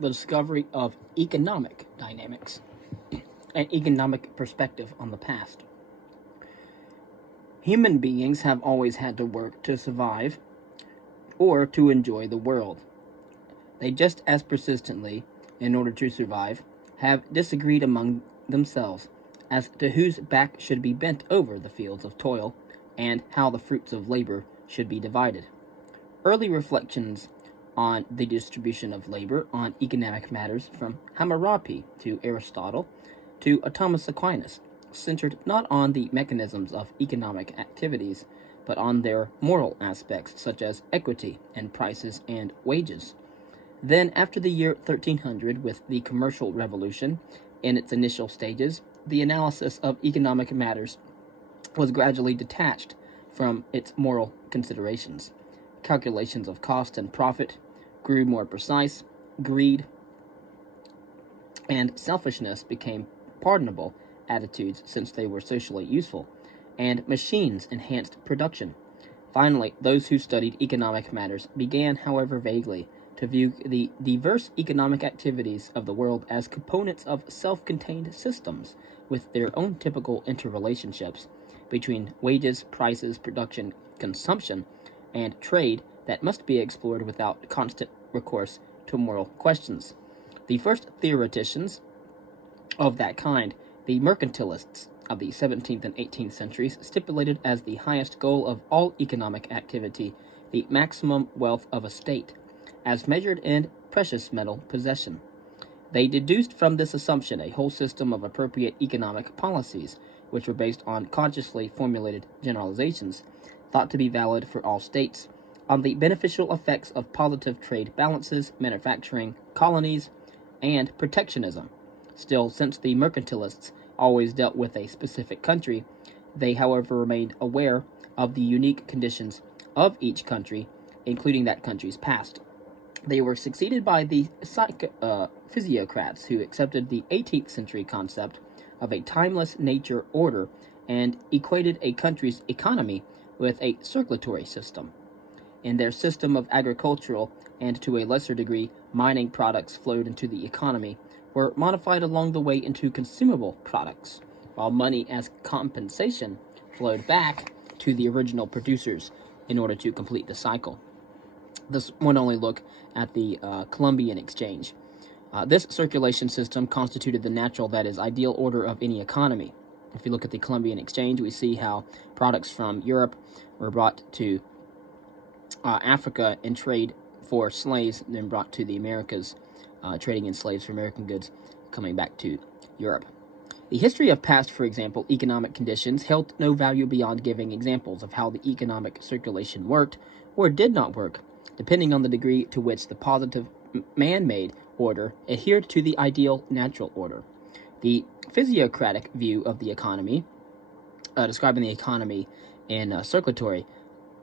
the discovery of economic dynamics, an economic perspective on the past. Human beings have always had to work to survive or to enjoy the world. They just as persistently, in order to survive, have disagreed among themselves as to whose back should be bent over the fields of toil and how the fruits of labor should be divided. Early reflections on the distribution of labor on economic matters, from Hammurabi to Aristotle to Thomas Aquinas, centered not on the mechanisms of economic activities, but on their moral aspects, such as equity and prices and wages. Then, after the year 1300, with the commercial revolution in its initial stages, the analysis of economic matters was gradually detached from its moral considerations. Calculations of cost and profit grew more precise, greed and selfishness became pardonable attitudes since they were socially useful, and machines enhanced production. Finally, those who studied economic matters began, however vaguely, to view the diverse economic activities of the world as components of self-contained systems with their own typical interrelationships between wages, prices, production, consumption, and trade that must be explored without constant recourse to moral questions. The first theoreticians of that kind, the mercantilists of the 17th and 18th centuries, stipulated as the highest goal of all economic activity the maximum wealth of a state, as measured in precious metal possession. They deduced from this assumption a whole system of appropriate economic policies, which were based on consciously formulated generalizations, thought to be valid for all states, on the beneficial effects of positive trade balances, manufacturing, colonies, and protectionism. Still, since the mercantilists always dealt with a specific country, they, however, remained aware of the unique conditions of each country, including that country's past. They were succeeded by the physiocrats, who accepted the 18th century concept of a timeless nature order and equated a country's economy with a circulatory system. In their system of agricultural and, to a lesser degree, mining products flowed into the economy were modified along the way into consumable products, while money as compensation flowed back to the original producers in order to complete the cycle. This one only look at the Columbian Exchange. This circulation system constituted the natural, that is, ideal order of any economy. If you look at the Columbian Exchange, we see how products from Europe were brought to Africa in trade for slaves, then brought to the Americas, trading in slaves for American goods, coming back to Europe. The history of past, for example, economic conditions held no value beyond giving examples of how the economic circulation worked or did not work, depending on the degree to which the positive man-made order adhered to the ideal natural order. The physiocratic view of the economy, describing the economy in circulatory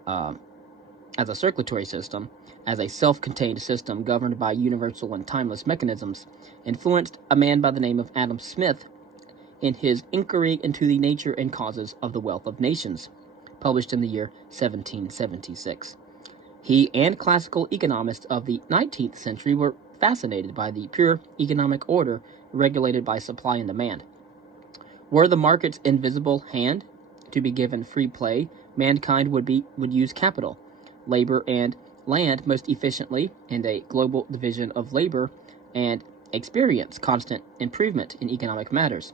as a circulatory system, as a self-contained system governed by universal and timeless mechanisms, influenced a man by the name of Adam Smith in his Inquiry into the Nature and Causes of the Wealth of Nations, published in the year 1776. He and classical economists of the 19th century were fascinated by the pure economic order regulated by supply and demand. Were the market's invisible hand to be given free play, mankind would use capital, labor, and land most efficiently, and a global division of labor and experience constant improvement in economic matters.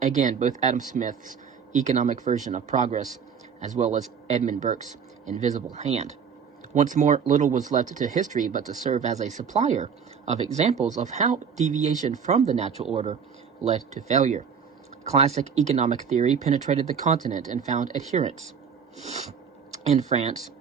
Again, both Adam Smith's economic version of progress as well as Edmund Burke's invisible hand. Once more, little was left to history but to serve as a supplier of examples of how deviation from the natural order led to failure. Classic economic theory penetrated the continent and found adherents in France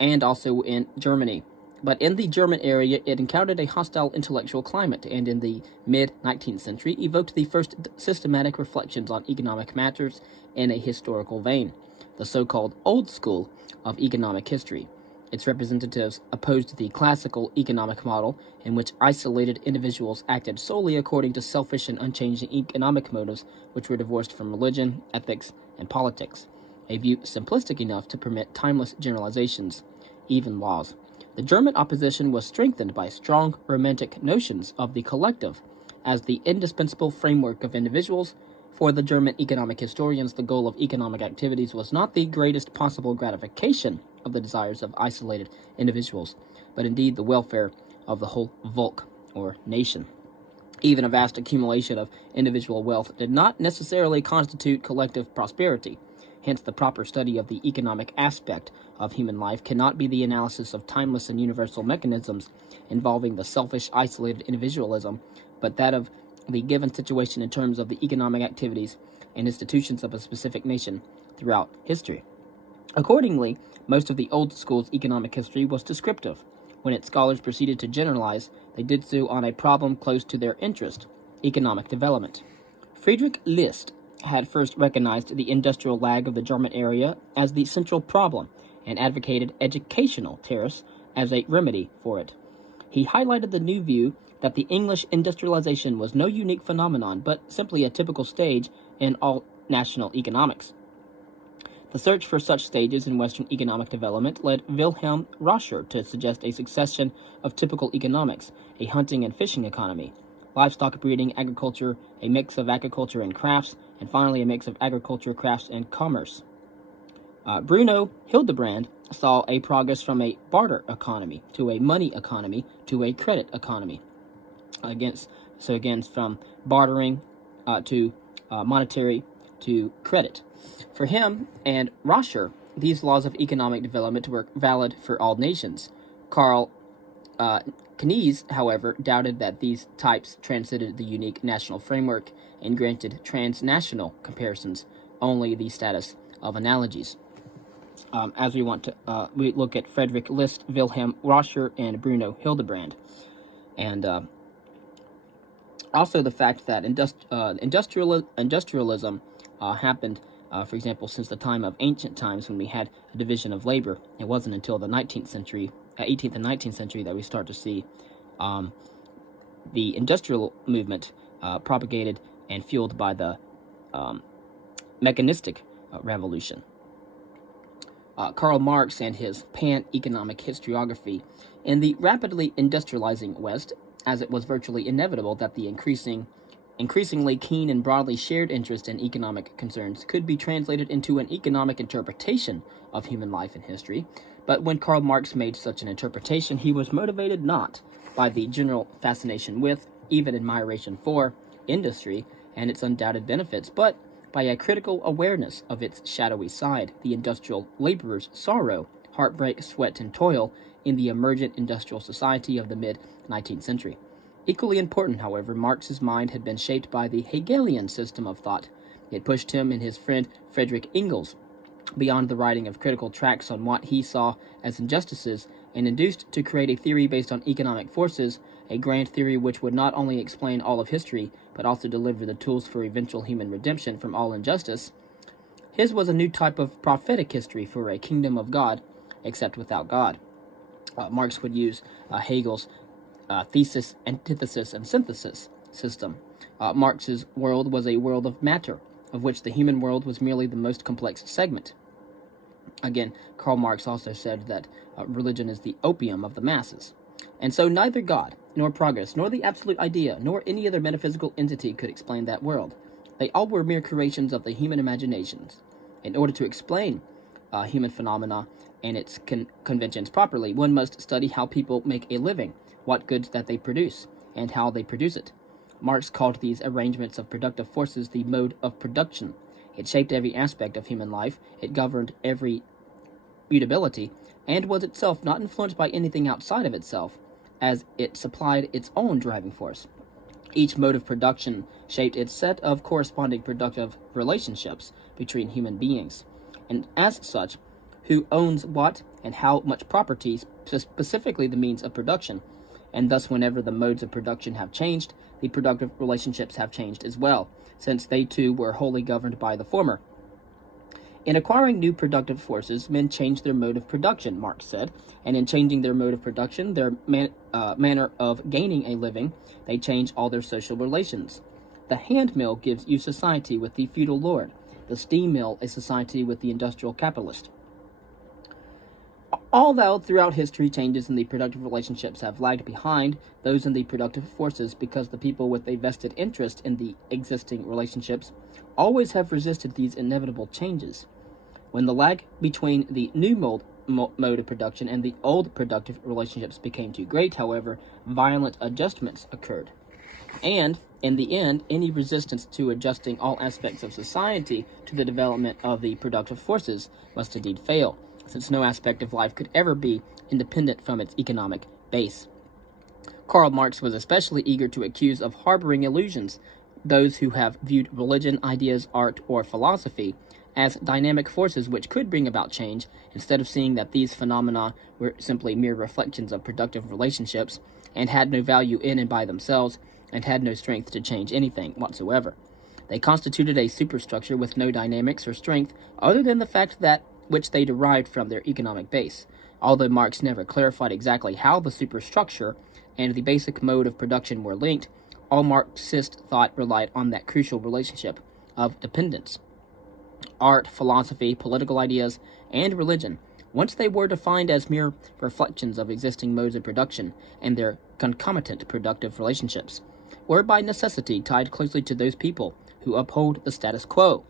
and also in Germany. But in the German area, it encountered a hostile intellectual climate, and in the mid-19th century evoked the first systematic reflections on economic matters in a historical vein, the so-called Old School of economic history. Its representatives opposed the classical economic model, in which isolated individuals acted solely according to selfish and unchanging economic motives which were divorced from religion, ethics, and politics, a view simplistic enough to permit timeless generalizations, even laws. The German opposition was strengthened by strong romantic notions of the collective as the indispensable framework of individuals. For the German economic historians, the goal of economic activities was not the greatest possible gratification of the desires of isolated individuals, but indeed the welfare of the whole Volk, or nation. Even a vast accumulation of individual wealth did not necessarily constitute collective prosperity. Hence, the proper study of the economic aspect of human life cannot be the analysis of timeless and universal mechanisms involving the selfish, isolated individualism, but that of the given situation in terms of the economic activities and institutions of a specific nation throughout history. Accordingly, most of the old school's economic history was descriptive. When its scholars proceeded to generalize, they did so on a problem close to their interest, economic development. Friedrich List had first recognized the industrial lag of the German area as the central problem and advocated educational tariffs as a remedy for it. He highlighted the new view that the English industrialization was no unique phenomenon, but simply a typical stage in all national economics. The search for such stages in Western economic development led Wilhelm Roscher to suggest a succession of typical economics, a hunting and fishing economy, livestock breeding, agriculture, a mix of agriculture and crafts, and finally a mix of agriculture, crafts, and commerce. Bruno Hildebrand saw a progress from a barter economy to a money economy to a credit economy. From bartering to monetary to credit. For him and Roscher, these laws of economic development were valid for all nations. Karl Knies, however, doubted that these types transcended the unique national framework and granted transnational comparisons only the status of analogies. As we look at Friedrich List, Wilhelm Roscher, and Bruno Hildebrand. And also the fact that industrialism happened, for example, since the time of ancient times when we had a division of labor. It wasn't until the 18th and 19th century that we start to see the industrial movement propagated and fueled by the mechanistic revolution. Karl Marx and his pan-economic historiography. In the rapidly industrializing West, as it was virtually inevitable that the increasingly keen and broadly shared interest in economic concerns could be translated into an economic interpretation of human life and history. But when Karl Marx made such an interpretation, he was motivated not by the general fascination with, even admiration for, industry and its undoubted benefits, but by a critical awareness of its shadowy side, the industrial laborer's sorrow, heartbreak, sweat, and toil in the emergent industrial society of the mid-19th century. Equally important, however, Marx's mind had been shaped by the Hegelian system of thought. It pushed him and his friend Friedrich Engels beyond the writing of critical tracts on what he saw as injustices and induced to create a theory based on economic forces, a grand theory which would not only explain all of history, but also deliver the tools for eventual human redemption from all injustice. His was a new type of prophetic history for a kingdom of God, except without God. Marx would use Hegel's thesis, antithesis, and synthesis system. Marx's world was a world of matter, of which the human world was merely the most complex segment. Again, Karl Marx also said that religion is the opium of the masses. And so neither God, nor progress, nor the absolute idea, nor any other metaphysical entity could explain that world. They all were mere creations of the human imaginations. In order to explain human phenomena and its conventions properly, one must study how people make a living, what goods that they produce, and how they produce it. Marx called these arrangements of productive forces the mode of production. It shaped every aspect of human life, it governed every mutability, and was itself not influenced by anything outside of itself, as it supplied its own driving force. Each mode of production shaped its set of corresponding productive relationships between human beings, and as such, who owns what and how much property, specifically the means of production, and thus whenever the modes of production have changed, the productive relationships have changed as well, since they too were wholly governed by the former. In acquiring new productive forces, men change their mode of production, Marx said, and in changing their mode of production, their manner of gaining a living, they change all their social relations. The hand mill gives you society with the feudal lord, the steam mill a society with the industrial capitalist. Although throughout history, changes in the productive relationships have lagged behind those in the productive forces because the people with a vested interest in the existing relationships always have resisted these inevitable changes. When the lag between the new mode of production and the old productive relationships became too great, however, violent adjustments occurred. And, in the end, any resistance to adjusting all aspects of society to the development of the productive forces must indeed fail, since no aspect of life could ever be independent from its economic base. Karl Marx was especially eager to accuse of harboring illusions those who have viewed religion, ideas, art, or philosophy as dynamic forces which could bring about change, instead of seeing that these phenomena were simply mere reflections of productive relationships and had no value in and by themselves and had no strength to change anything whatsoever. They constituted a superstructure with no dynamics or strength other than the fact that which they derived from their economic base. Although Marx never clarified exactly how the superstructure and the basic mode of production were linked, all Marxist thought relied on that crucial relationship of dependence. Art, philosophy, political ideas, and religion, once they were defined as mere reflections of existing modes of production and their concomitant productive relationships, were by necessity tied closely to those people who uphold the status quo,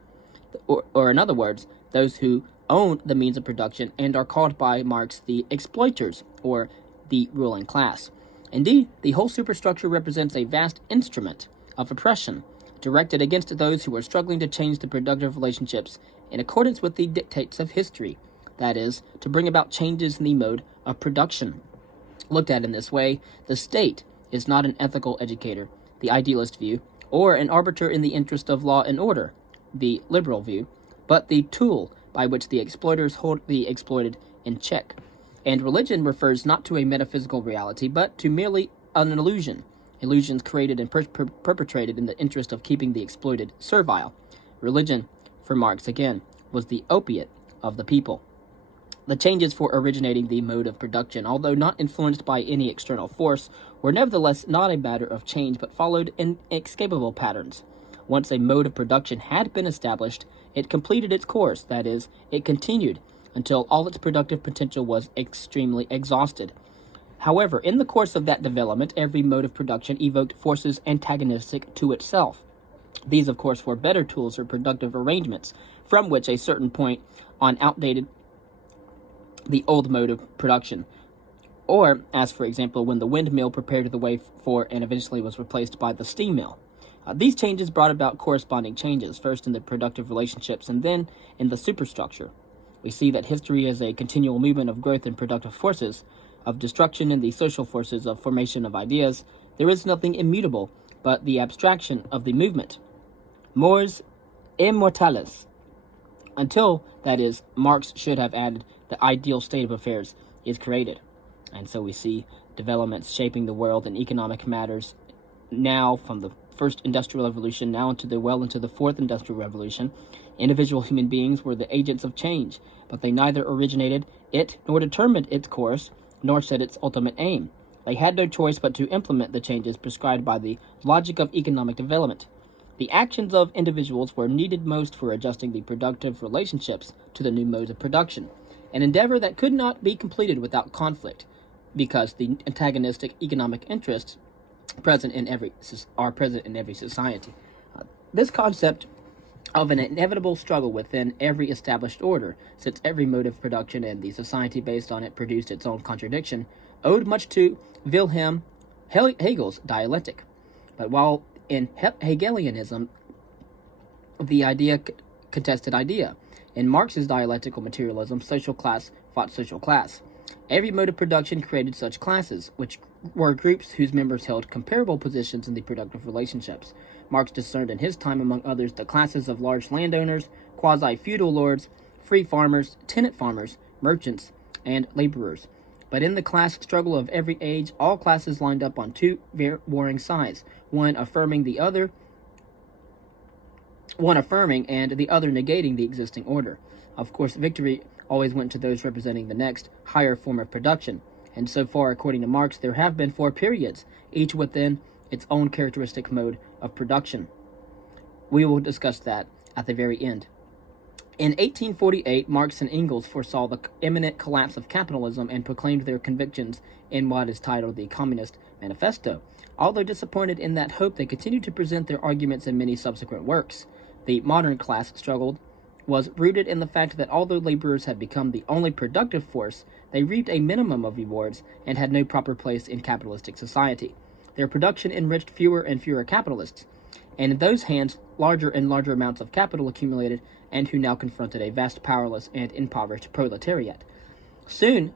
or in other words, those who own the means of production and are called by Marx the exploiters, or the ruling class. Indeed, the whole superstructure represents a vast instrument of oppression directed against those who are struggling to change the productive relationships in accordance with the dictates of history, that is, to bring about changes in the mode of production. Looked at in this way, the state is not an ethical educator, the idealist view, or an arbiter in the interest of law and order, the liberal view, but the tool by which the exploiters hold the exploited in check. And religion refers not to a metaphysical reality, but to merely an illusion, illusions created and perpetrated in the interest of keeping the exploited servile. Religion, for Marx again, was the opiate of the people. The changes for originating the mode of production, although not influenced by any external force, were nevertheless not a matter of change, but followed inescapable patterns. Once a mode of production had been established, it completed its course, that is, it continued until all its productive potential was extremely exhausted. However, in the course of that development, every mode of production evoked forces antagonistic to itself. These, of course, were better tools or productive arrangements, from which a certain point on outdated the old mode of production. Or, as for example, when the windmill prepared the way for and eventually was replaced by the steam mill. These changes brought about corresponding changes, first in the productive relationships and then in the superstructure. We see that history is a continual movement of growth in productive forces, of destruction in the social forces, of formation of ideas. There is nothing immutable but the abstraction of the movement. Mors immortalis. Until, that is, Marx should have added, the ideal state of affairs is created. And so we see developments shaping the world in economic matters now from the first industrial revolution now into the fourth industrial revolution. Individual human beings were the agents of change, but they neither originated it nor determined its course, nor set its ultimate aim. They had no choice but to implement the changes prescribed by the logic of economic development. The actions of individuals were needed most for adjusting the productive relationships to the new modes of production, an endeavor that could not be completed without conflict, because the antagonistic economic interests are present in every society. This concept of an inevitable struggle within every established order, since every mode of production and the society based on it produced its own contradiction, owed much to Wilhelm Hegel's dialectic. But while in Hegelianism, the idea contested idea, in Marx's dialectical materialism, social class fought social class. Every mode of production created such classes, which were groups whose members held comparable positions in the productive relationships. Marx discerned in his time, among others, the classes of large landowners, quasi-feudal lords, free farmers, tenant farmers, merchants, and laborers. But in the class struggle of every age, all classes lined up on two warring sides, one affirming and the other negating the existing order. Of course, victory always went to those representing the next, higher form of production. And so far, according to Marx, there have been 4 periods, each within its own characteristic mode of production. We will discuss that at the very end. In 1848, Marx and Engels foresaw the imminent collapse of capitalism and proclaimed their convictions in what is titled the Communist Manifesto. Although disappointed in that hope, they continued to present their arguments in many subsequent works. The modern class struggle was rooted in the fact that although laborers had become the only productive force, they reaped a minimum of rewards and had no proper place in capitalistic society. Their production enriched fewer and fewer capitalists, and in those hands larger and larger amounts of capital accumulated, and who now confronted a vast, powerless, and impoverished proletariat. Soon,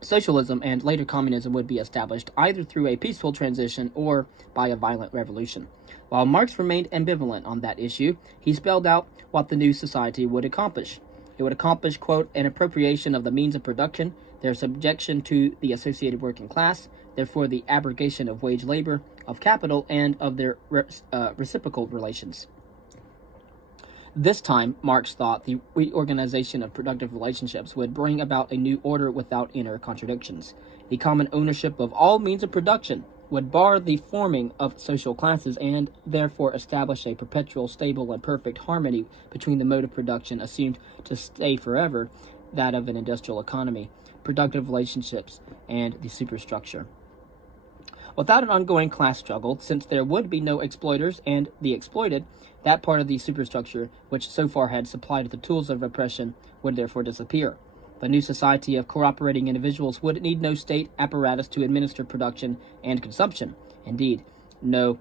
socialism and later communism would be established either through a peaceful transition or by a violent revolution. While Marx remained ambivalent on that issue, he spelled out what the new society would accomplish. It would accomplish, quote, an appropriation of the means of production, their subjection to the associated working class, therefore the abrogation of wage labor, of capital, and of their reciprocal relations. This time, Marx thought the reorganization of productive relationships would bring about a new order without inner contradictions. The common ownership of all means of production would bar the forming of social classes and therefore establish a perpetual, stable, and perfect harmony between the mode of production assumed to stay forever, that of an industrial economy, productive relationships, and the superstructure. Without an ongoing class struggle, since there would be no exploiters and the exploited, that part of the superstructure which so far had supplied the tools of oppression would therefore disappear. The new society of cooperating individuals would need no state apparatus to administer production and consumption, indeed, no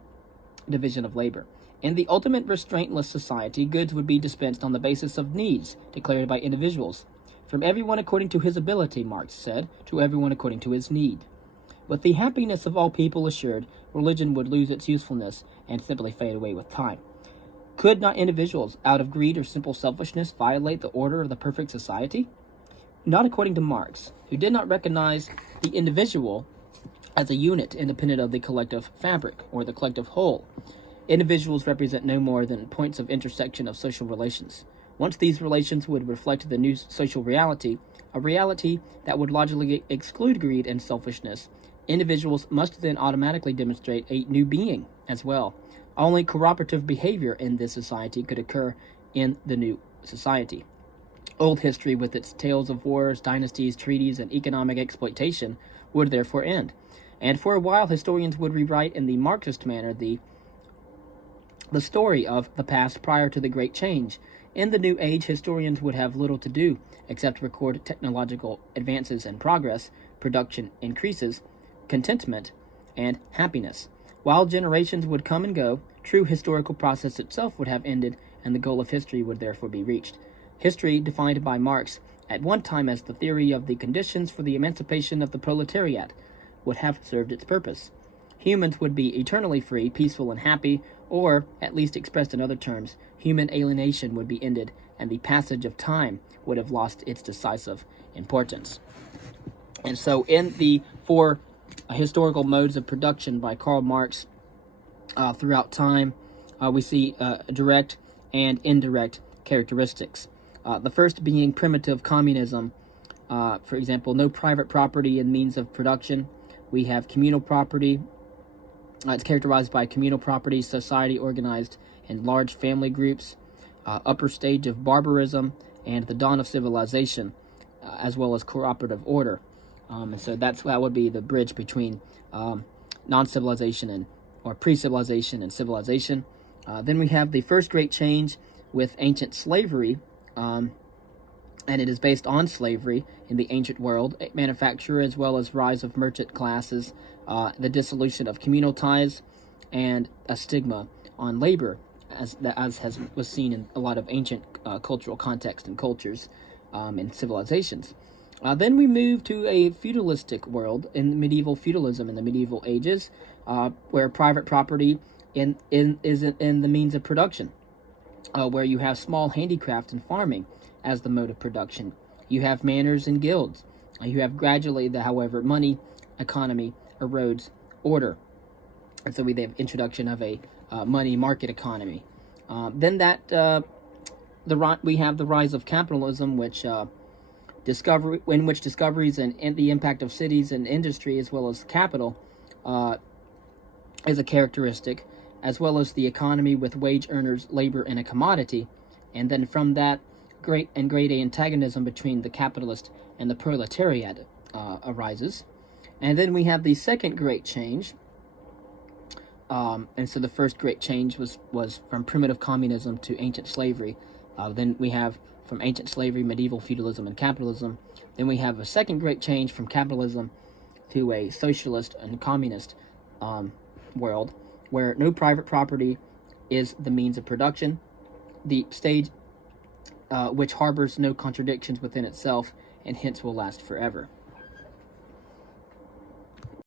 division of labor. In the ultimate restraintless society, goods would be dispensed on the basis of needs declared by individuals. From everyone according to his ability, Marx said, to everyone according to his need. With the happiness of all people assured, religion would lose its usefulness and simply fade away with time. Could not individuals, out of greed or simple selfishness, violate the order of the perfect society? Not according to Marx, who did not recognize the individual as a unit independent of the collective fabric or the collective whole. Individuals represent no more than points of intersection of social relations. Once these relations would reflect the new social reality, a reality that would logically exclude greed and selfishness, individuals must then automatically demonstrate a new being as well. Only cooperative behavior in this society could occur in the new society. Old history, with its tales of wars, dynasties, treaties, and economic exploitation, would therefore end. And for a while, historians would rewrite in the Marxist manner the story of the past prior to the Great Change. In the New Age, historians would have little to do except record technological advances and progress, production increases, contentment, and happiness. While generations would come and go, true historical process itself would have ended, and the goal of history would therefore be reached. History, defined by Marx at one time as the theory of the conditions for the emancipation of the proletariat, would have served its purpose. Humans would be eternally free, peaceful, and happy, or, at least expressed in other terms, human alienation would be ended, and the passage of time would have lost its decisive importance. And so in the four historical modes of production by Karl Marx throughout time, we see direct and indirect characteristics. The first being primitive communism. For example, no private property and means of production. We have communal property. It's characterized by communal property, society organized in large family groups, upper stage of barbarism, and the dawn of civilization, as well as cooperative order. And so that would be the bridge between non-civilization or pre-civilization and civilization. Then we have the first great change with ancient slavery, and it is based on slavery in the ancient world, manufacture as well as rise of merchant classes, the dissolution of communal ties, and a stigma on labor, as was seen in a lot of ancient cultural context and cultures and civilizations. Then we move to a feudalistic world in medieval feudalism in the medieval ages, where private property is in the means of production, where you have small handicraft and farming as the mode of production. You have manors and guilds. You have gradually, however, money economy erodes order, and so we have introduction of a money market economy. Then we have the rise of capitalism, which discoveries and the impact of cities and industry as well as capital is a characteristic, as well as the economy with wage earners, labor, and a commodity. And then from that, great antagonism between the capitalist and the proletariat arises. And then we have the second great change. And so the first great change was from primitive communism to ancient slavery. Then we have from ancient slavery, medieval feudalism, and capitalism. Then we have a second great change from capitalism to a socialist and communist world, where no private property is the means of production, the stage which harbors no contradictions within itself, and hence will last forever.